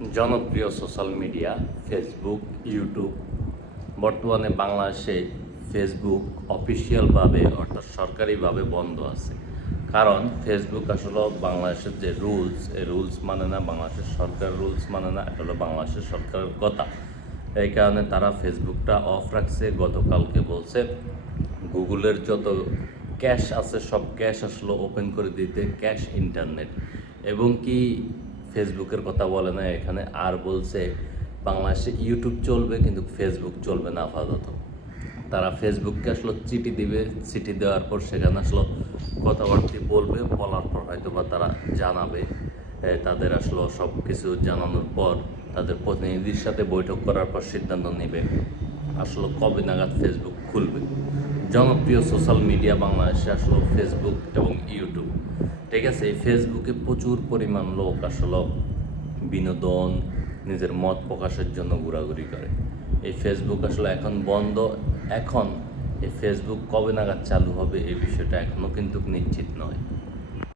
জনপ্রিয় social media Facebook, YouTube. বর্তমানে বাংলাদেশে ফেসবুক অফিসিয়ালভাবে অর্থাৎ সরকারিভাবে বন্ধ আছে। কারণ ফেসবুক আসলে বাংলাদেশের যে রুলস, এই রুলস মানে না, বাংলাদেশের সরকার রুলস মানে না, এটা হলো বাংলাদেশের সরকারের কথা। এই কারণে তারা ফেসবুকটা অফ রাখছে। গতকালকে বলছে গুগলের যত ক্যাশ আছে সব ক্যাশ আসলে ওপেন করে দিতে, ক্যাশ ইন্টারনেট, এবং কি ফেসবুকের কথা বলে না এখানে। আর বলছে বাংলাদেশে ইউটিউব চলবে কিন্তু ফেসবুক চলবে না আপাতত। তারা ফেসবুককে আসলে চিঠি দিবে, চিঠি দেওয়ার পর সেখানে আসলে কথাবার্তা বলবে, বলার পর হয়তো বা তারা জানাবে। তাদের আসলে সব কিছু জানানোর পর তাদের প্রতিনিধির সাথে বৈঠক করার পর সিদ্ধান্ত নেবে আসলে কবে নাগাদ ফেসবুক খুলবে। জনপ্রিয় সোশ্যাল মিডিয়া বাংলাদেশে আসলে ফেসবুক এবং ইউটিউব। ঠিক আছে, এই ফেসবুকে প্রচুর পরিমাণ লোক আসলে বিনোদন, নিজের মত প্রকাশের জন্য ঘোরাঘুরি করে। এই ফেসবুক আসলে এখন বন্ধ। এখন এই ফেসবুক কবে নাগাদ চালু হবে এই বিষয়টা এখনও কিন্তু নিশ্চিত নয়।